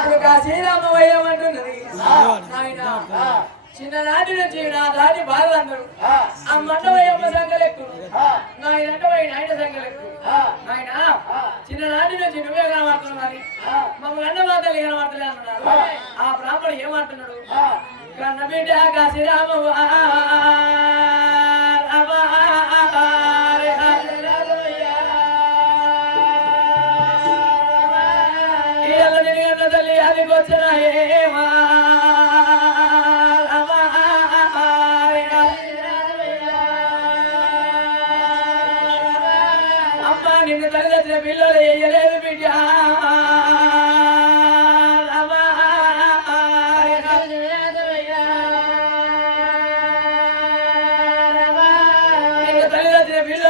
అప్పుడు కాశీరామ వయ్యమంటున్నది నాయనా చిన్ననాటి నుంచి నా దాని బాధలందరూ ఆ మండవయ్యమ్మ సంగలెక్కు నాయనంట నాయన సంగలెక్కు నాయన చిన్ననాటి నుంచి నువ్వే కనబడుతున్నావు కానీ మమ్మల్ని అన్న మాటలు కనబడతలే అన్నారు ఆ బ్రాహ్మణుడు ఏమంటున్నాడు? కన్న బిడ్డ కాశీరామ నిన్ను తల్లి పిల్లలు వేయలేదు బిడ్డ. నిన్ను తల్లి పిల్లలు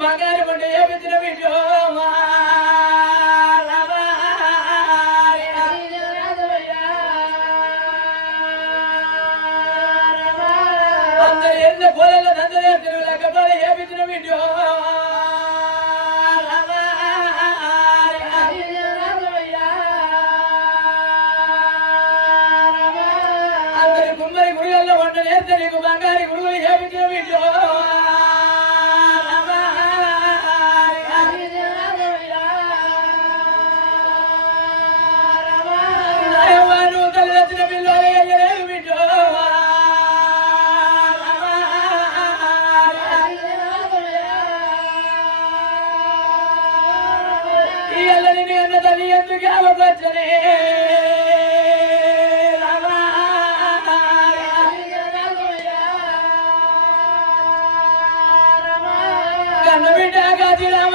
బంగారు పంట ఏపించిన బిడ్డ అందరు ఎంత పొలాల నందరే తిరుగులేకపోతే ఏపించిన బిడ్డ అందరి కుమ్మరి గుడిలో వంట నేర్తే నీకు బంగారి గుడుగులు ఏపించిన బిడ్డ కన్న బిడ్డ కాచిరామ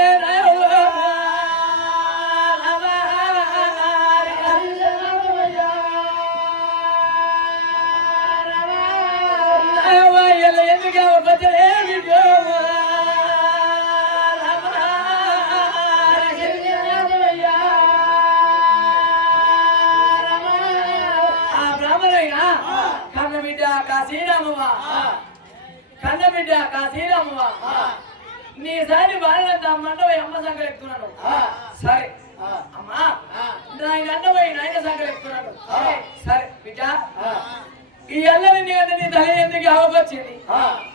బిడ్డ కాశీరామవ్వ కన్న బిడ్డ కాశీరామవ్వ నీ సారి బాగా మండవ అమ్మ సంఖ్యలు ఎక్కుతున్నాను సరే. అమ్మా నాయన అన్నపోయి నాయన సంఖ్యలు ఎక్కుతున్నాను సరే బిడ్డ. ఈ అల్లని నీ నీ తల్లి ఎందుకు అవకొచ్చింది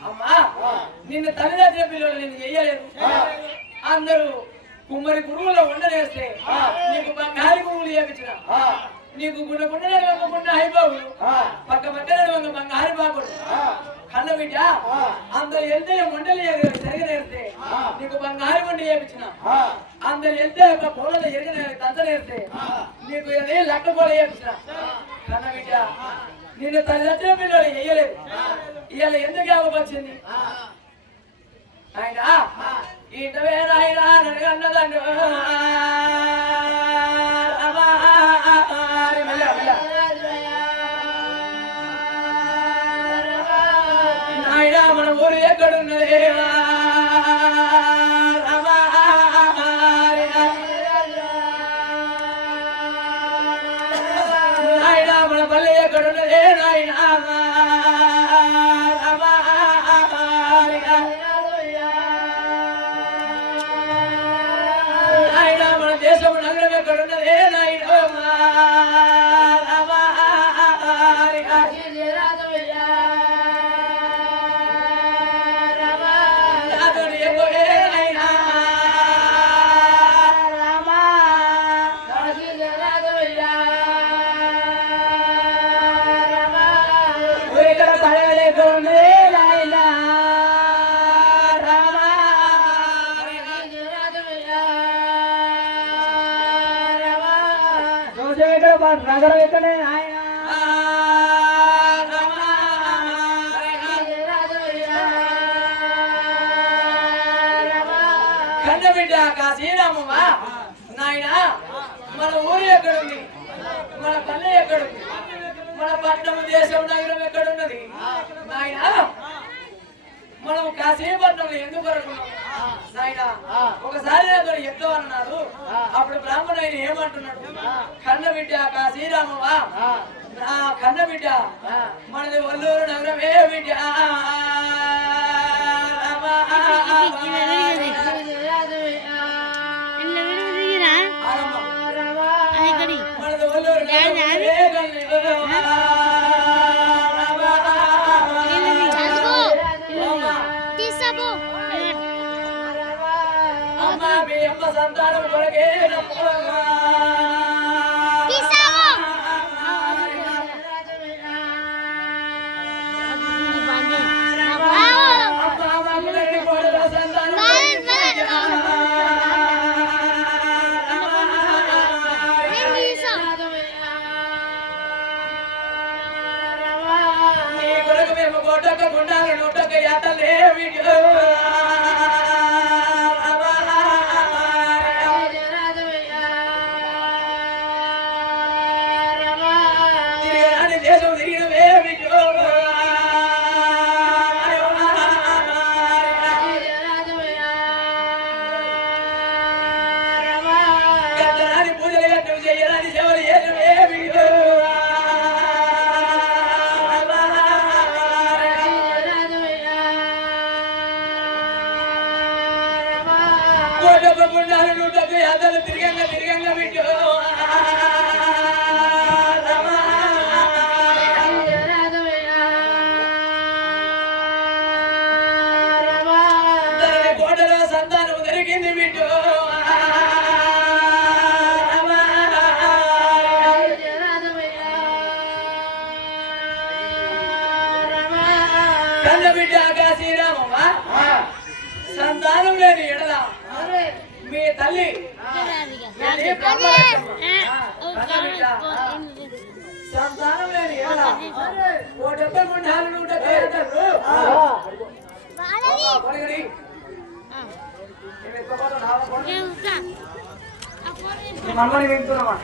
అమ్మా నిన్ను తల్లిదండ్రుల పిల్లలు నేను చెయ్యలేదు అందరూ కుమ్మరి గురువులో ఉండనేస్తే నీకు బంగారు గురువులు చేపించిన నీకు గుండె గుండె నడవకుండా అయిపోవులు పక్క పక్క నడవంగ బంగారు బాగుడు కన్న బిడ్డ అందరు వెళ్తే వంటలు జరగనేస్తే. నీకు బంగారు వంట చేపించిన అందరు వెళ్తే ఒక పూలతో ఎరగనే దంతనేస్తే నీకు లక్క పూల చేపించిన కన్న బిడ్డ నిన్ను తల్లిదండ్రుల పిల్లలు వేయలేదు ఇవాళ ఎందుకు అవ్వకొచ్చింది ఆయన ఇంటవే నాయన నడగన్నదండు నాయనా రమ నాయన మన దేశం నగరం ఎక్కడున్నదే నాయన నగరం ఎక్కడే ఆయన కన్నబిడ్డ కాశీరామమ్మ. నాయన మన ఊరు ఎక్కడుంది? మన పల్లె ఎక్కడుంది? మన పట్టణం దేశం నగరం ఎక్కడున్నది? నాయన మనం కాశీపట్నంలో ఎందుకు కొరకున్నాం నాయన ఒకసారి నాతో చెప్తామన్నాడు అప్పుడు బ్రాహ్మణ ఆయన ఏమంటున్నాడు కన్నబిడ్డ కాశీరామమ్మ నా కన్నబిడ్డ మనది వల్లూరు నగరమే బిడ్డ. మనది వల్లూరు అమ్మ సంతానం కొరకే మేము గొడ్డొక్క గుండాలు నూటొక్క యాతలే వీడియో కన్న బిడ్డ కాశీరామమ్మ సంతానం లేని ఎడల మీ తల్లి. సంతానం లేని ఎడల. ఓ డెబ్బై నూట నాలుగు మమ్మల్ని వింటున్నామా